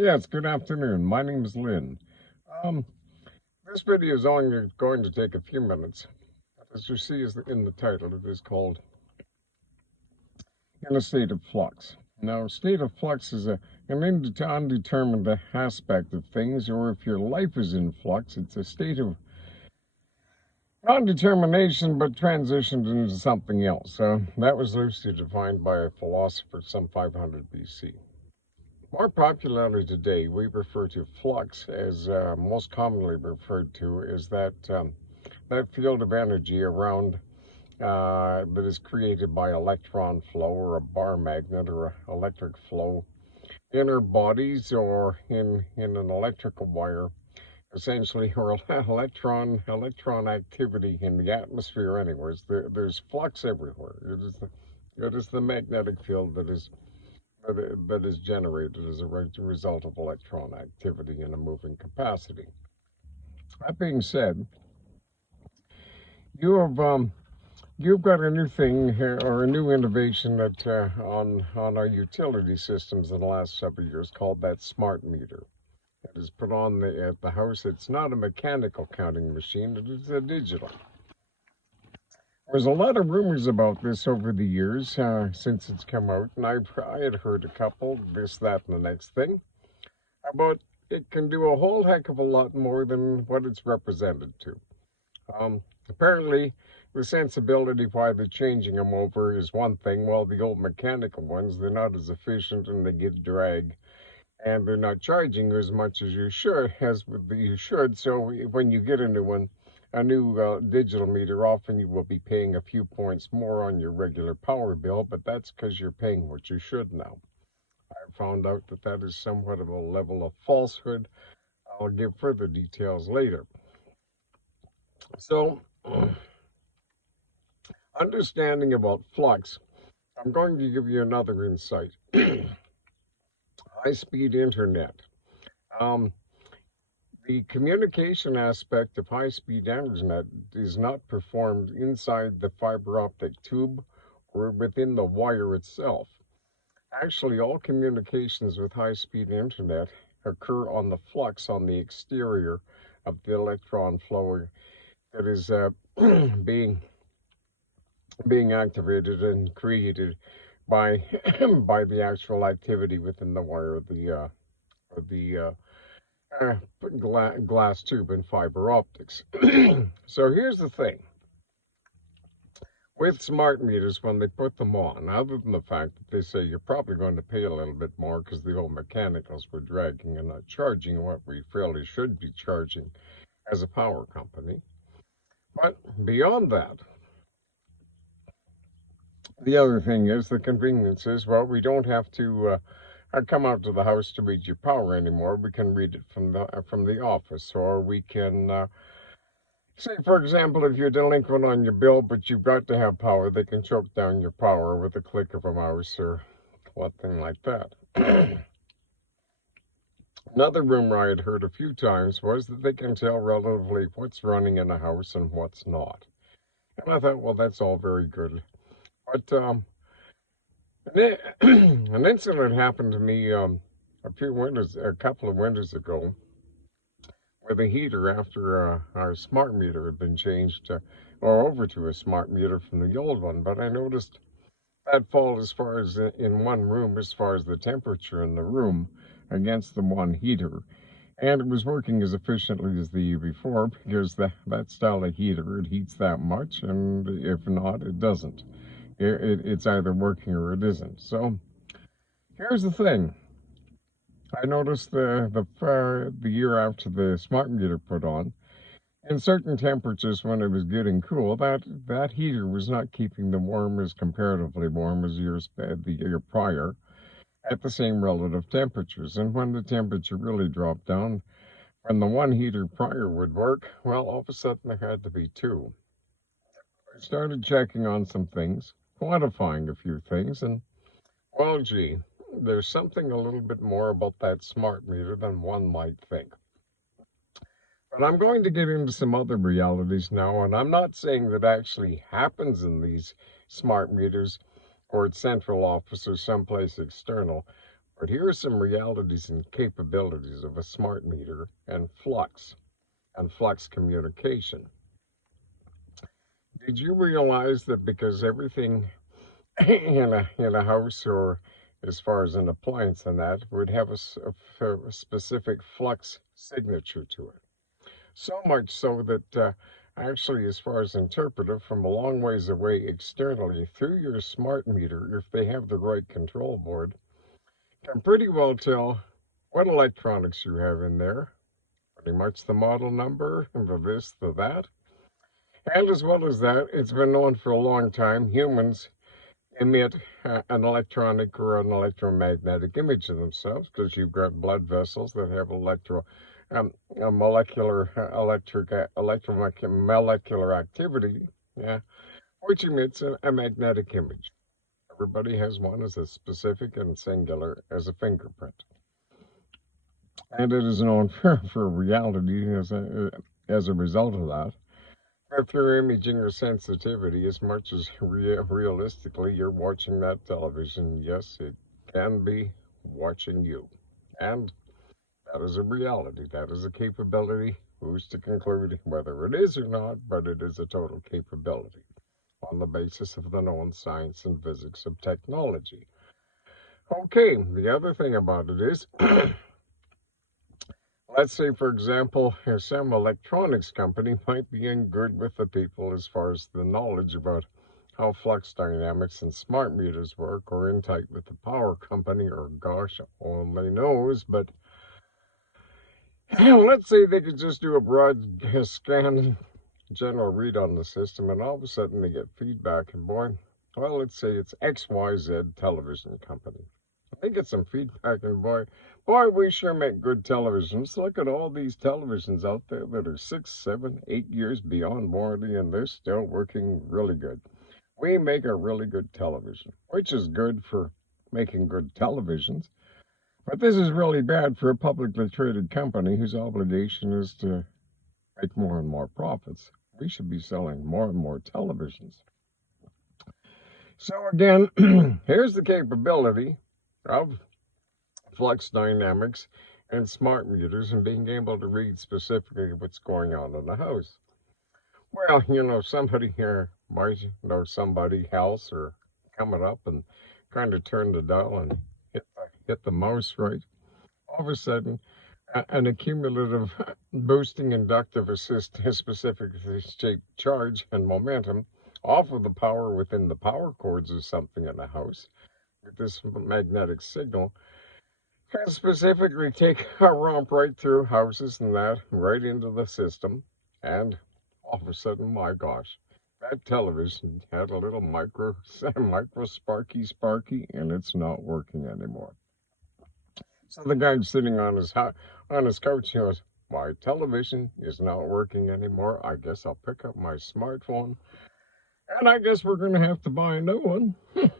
Yes, good afternoon. My name is Lynn. Um, this video is only going to take a few minutes. As you see in the title, it is called In a State of Flux. Now, state of flux is an undetermined aspect of things, or if your life is in flux, it's a state of non-determination but transitioned into something else. That was loosely defined by a philosopher some 500 BC. More popularly today, we refer to flux as most commonly referred to as that field of energy around that is created by electron flow or a bar magnet or electric flow in our bodies or in an electrical wire, essentially, or electron activity in the atmosphere. Anyways, there's flux everywhere. It is the magnetic field that is generated as a result of electron activity in a moving capacity. That being said, you have you've got a new thing here, or a new innovation that on our utility systems in the last several years called that smart meter. It is put on at the house. It's not a mechanical counting machine; it is a digital. There's a lot of rumors about this over the years since it's come out, and I had heard a couple, this, that, and the next thing, about it can do a whole heck of a lot more than what it's represented to. Apparently, the sensibility why they're changing them over is one thing, while the old mechanical ones, they're not as efficient and they get drag, and they're not charging you as much as you should. So when you get a new one, a new digital meter, often you will be paying a few points more on your regular power bill, but that's because you're paying what you should now. I found out that that is somewhat of a level of falsehood. I'll give further details later. So, understanding about flux, I'm going to give you another insight. High-speed internet. Um, the communication aspect of high-speed internet is not performed inside the fiber optic tube or within the wire itself. Actually, all communications with high-speed internet occur on the flux on the exterior of the electron flow that is being being activated and created by by the actual activity within the wire of the glass tube and fiber optics. So here's the thing. With smart meters, when they put them on, other than the fact that they say you're probably going to pay a little bit more because the old mechanicals were dragging and not charging what we fairly should be charging as a power company. But beyond that, the other thing is the convenience is, well, we don't have to come out to the house to read your power anymore. We can read it from the office, or we can say, for example, if you're delinquent on your bill, but you've got to have power, they can choke down your power with a click of a mouse or one thing like that. Another rumor I had heard a few times was that they can tell relatively what's running in a house and what's not. And I thought, well, that's all very good. But an incident happened to me a couple of winters ago, with a heater after our smart meter had been changed or over to a smart meter from the old one. But I noticed that fall as far as in one room, as far as the temperature in the room against the one heater. And it was working as efficiently as the year before because that style of heater, it heats that much, and if not, it doesn't. It's either working or it isn't. So here's the thing. I noticed the year after the smart meter put on, in certain temperatures when it was getting cool, that heater was not keeping the warm as comparatively warm as the year prior at the same relative temperatures. And when the temperature really dropped down, when the one heater prior would work, well, all of a sudden there had to be two. I started checking on some things, quantifying a few things, and well, gee, there's something a little bit more about that smart meter than one might think. But I'm going to get into some other realities now, and I'm not saying that actually happens in these smart meters or at central office or someplace external, But here are some realities and capabilities of a smart meter and flux communication. Did you realize that because everything in a house or as far as an appliance and that would have a specific flux signature to it? So much so that actually, as far as interpretive, from a long ways away externally through your smart meter, if they have the right control board, can pretty well tell what electronics you have in there, pretty much the model number, and the this, the that. And as well as that, it's been known for a long time humans emit an electronic or an electromagnetic image of themselves because you've got blood vessels that have a molecular electromolecular activity, yeah, which emits a magnetic image. Everybody has one as a specific and singular as a fingerprint, and it is known for reality as a result of that. If you're imaging or sensitivity, as much as realistically you're watching that television, yes, it can be watching you. And that is a reality. That is a capability. Who's to conclude whether it is or not, but it is a total capability on the basis of the known science and physics of technology. Okay, the other thing about it is let's say, for example, some electronics company might be in good with the people as far as the knowledge about how flux dynamics and smart meters work, or in tight with the power company, or gosh, only knows. But let's say they could just do a broad scan, general read on the system, and all of a sudden they get feedback, and boy, well, let's say it's XYZ television company. They get some feedback, and boy, we sure make good televisions. Look at all these televisions out there that are 6, 7, 8 years beyond warranty, and they're still working really good. We make a really good television, which is good for making good televisions. But this is really bad for a publicly traded company whose obligation is to make more and more profits. We should be selling more and more televisions. So again, here's the capability of flux dynamics and smart meters and being able to read specifically what's going on in the house. Well, somebody here might know somebody else or coming up and trying to turn the dial and hit the mouse right. All of a sudden, an accumulative boosting inductive assist specifically shaped charge and momentum off of the power within the power cords of something in the house with this magnetic signal can specifically take a romp right through houses and that right into the system. And all of a sudden, my gosh, that television had a little micro sparky, and it's not working anymore. So the guy sitting on his couch goes, "My television is not working anymore. I guess I'll pick up my smartphone, and I guess we're gonna have to buy a new one."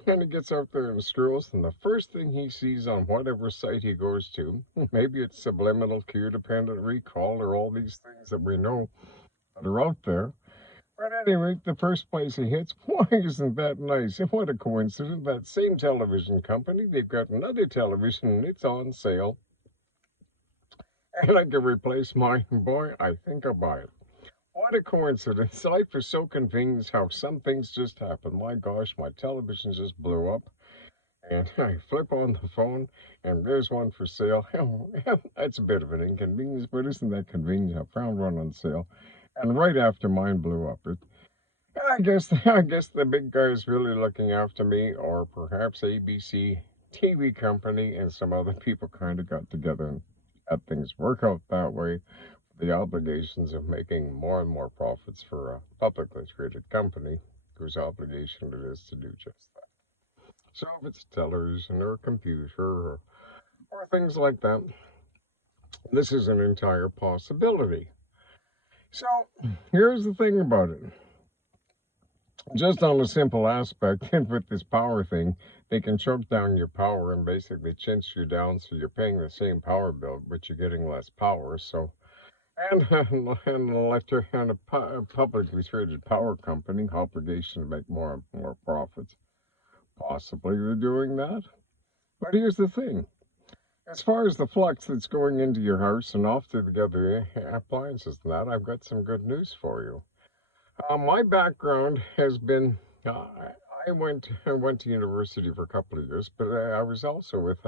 And he gets out there and scrolls, and the first thing he sees on whatever site he goes to, maybe it's subliminal cue dependent recall or all these things that we know that are out there. But at any rate, the first place he hits, why isn't that nice? And what a coincidence. That same television company, they've got another television and it's on sale. And I can replace mine. Boy, I think I'll buy it. What a coincidence. Life is so convenient how some things just happen. My gosh, my television just blew up. And I flip on the phone, and there's one for sale. That's a bit of an inconvenience, but isn't that convenient? I found one on sale. And right after mine blew up, I guess the big guy is really looking after me, or perhaps ABC TV company and some other people kind of got together and had things work out that way. The obligations of making more and more profits for a publicly traded company whose obligation it is to do just that. So if it's television or a computer or things like that, this is an entire possibility. So here's the thing about it. Just on a simple aspect, and with this power thing, they can choke down your power and basically cinch you down so you're paying the same power bill, but you're getting less power. So, and an electric and a publicly traded power company obligation to make more and more profits. Possibly they're doing that. But here's the thing. As far as the flux that's going into your house and off to the other appliances and that, I've got some good news for you. My background has been, I went to university for a couple of years, but I was also with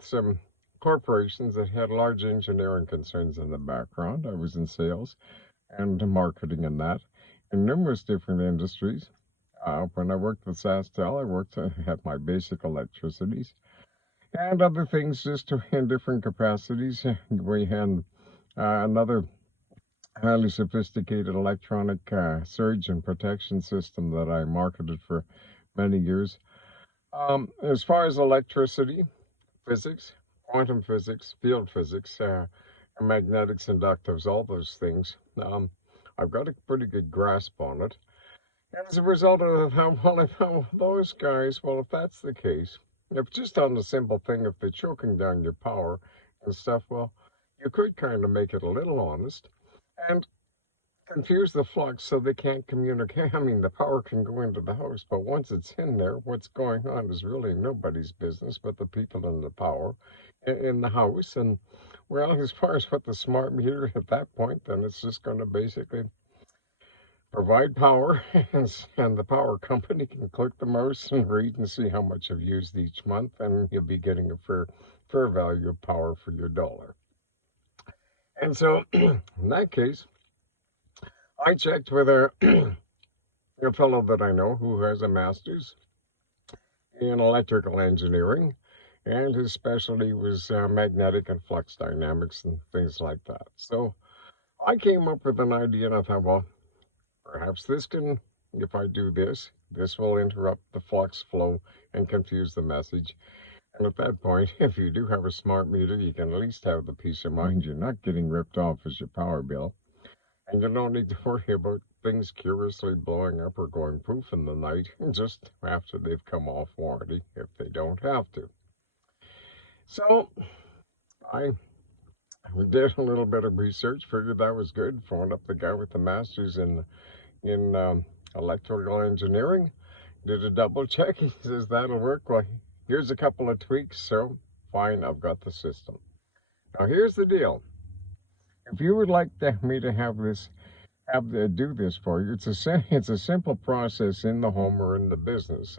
some corporations that had large engineering concerns in the background. I was in sales and marketing and that in numerous different industries. When I worked with SaskTel, I worked at my basic electricities and other things just in different capacities. We had another highly sophisticated electronic surge and protection system that I marketed for many years. As far as electricity, physics, quantum physics, field physics, magnetics, inductives, all those things, I've got a pretty good grasp on it. And as a result of how well I found those guys, well, if that's the case, if just on the simple thing, if they're choking down your power and stuff, well, you could kind of make it a little honest and confuse the flux so they can't communicate. I mean, the power can go into the house, but once it's in there, what's going on is really nobody's business but the people in the power in the house. And well, as far as what the smart meter at that point, then it's just going to basically provide power, and the power company can click the mouse and read and see how much you've used each month, and you'll be getting a fair value of power for your dollar. And so, in that case, I checked with a fellow that I know who has a master's in electrical engineering, and his specialty was magnetic and flux dynamics and things like that. So I came up with an idea, and I thought, well, perhaps this can, if I do this, this will interrupt the flux flow and confuse the message. And at that point, if you do have a smart meter, you can at least have the peace of mind you're not getting ripped off as your power bill. And you don't need to worry about things curiously blowing up or going poof in the night just after they've come off warranty if they don't have to. So I did a little bit of research, figured that was good, phoned up the guy with the master's in electrical engineering, did a double check. He says that'll work. Well, here's a couple of tweaks, so fine, I've got the system. Now here's the deal. If you would like me to do this for you, it's a simple process in the home or in the business.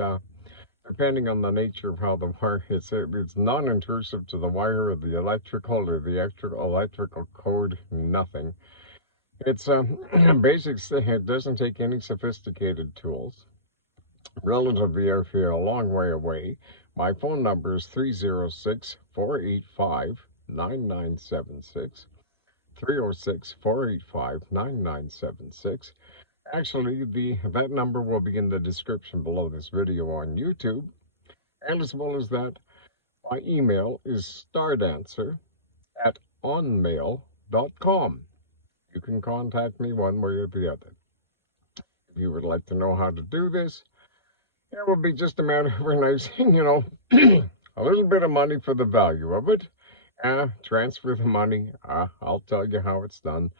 Depending on the nature of how the wire it's non-intrusive to the wire or the electrical or the electrical code, nothing. It's basic. It doesn't take any sophisticated tools. Relatively, if you're a long way away, my phone number is 306-485-9976. 306-485-9976. Actually, that number will be in the description below this video on YouTube. And as well as that, my email is stardancer@onmail.com. You can contact me one way or the other. If you would like to know how to do this, it will be just a matter of organizing, a little bit of money for the value of it. Transfer the money. I'll tell you how it's done.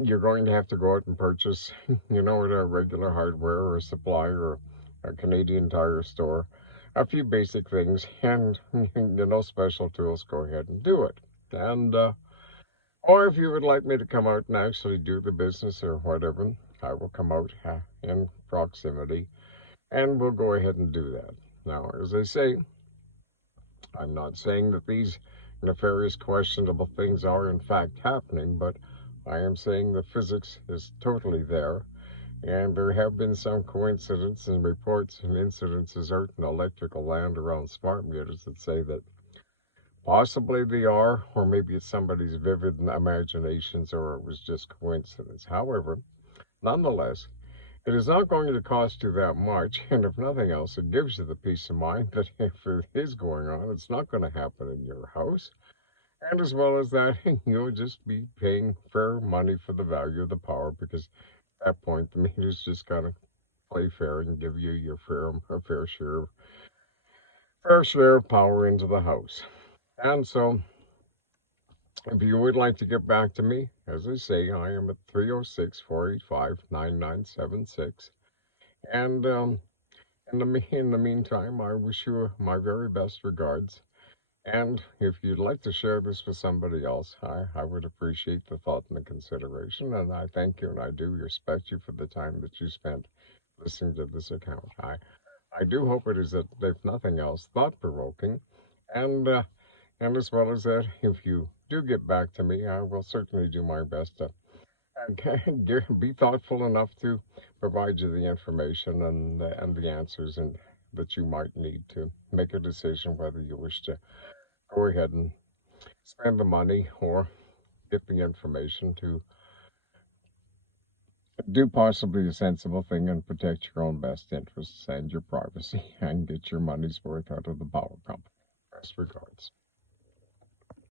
You're going to have to go out and purchase, at a regular hardware or a supplier or a Canadian Tire store, a few basic things, and, special tools, go ahead and do it. And, or if you would like me to come out and actually do the business or whatever, I will come out in proximity, and we'll go ahead and do that. Now, as I say, I'm not saying that these nefarious, questionable things are in fact happening, but I am saying the physics is totally there, and there have been some coincidences and reports and incidences out in electrical land around smart meters that say that possibly they are, or maybe it's somebody's vivid imaginations, or it was just coincidence. However, nonetheless, it is not going to cost you that much, and if nothing else, it gives you the peace of mind that if it is going on, it's not going to happen in your house. And as well as that, you'll just be paying fair money for the value of the power, because at that point, the meter's just got to play fair and give you your fair share of power into the house. And so, if you would like to get back to me, as I say, I am at 306-485-9976. And in the meantime, I wish you my very best regards. And if you'd like to share this with somebody else, I would appreciate the thought and the consideration. And I thank you and I do respect you for the time that you spent listening to this account. I do hope it is, if nothing else, thought provoking. And, uh, and as well as that, if you do get back to me, I will certainly do my best to be thoughtful enough to provide you the information and the answers and that you might need to make a decision whether you wish to go ahead and spend the money or get the information to do possibly a sensible thing and protect your own best interests and your privacy and get your money's worth out of the power company. Best regards.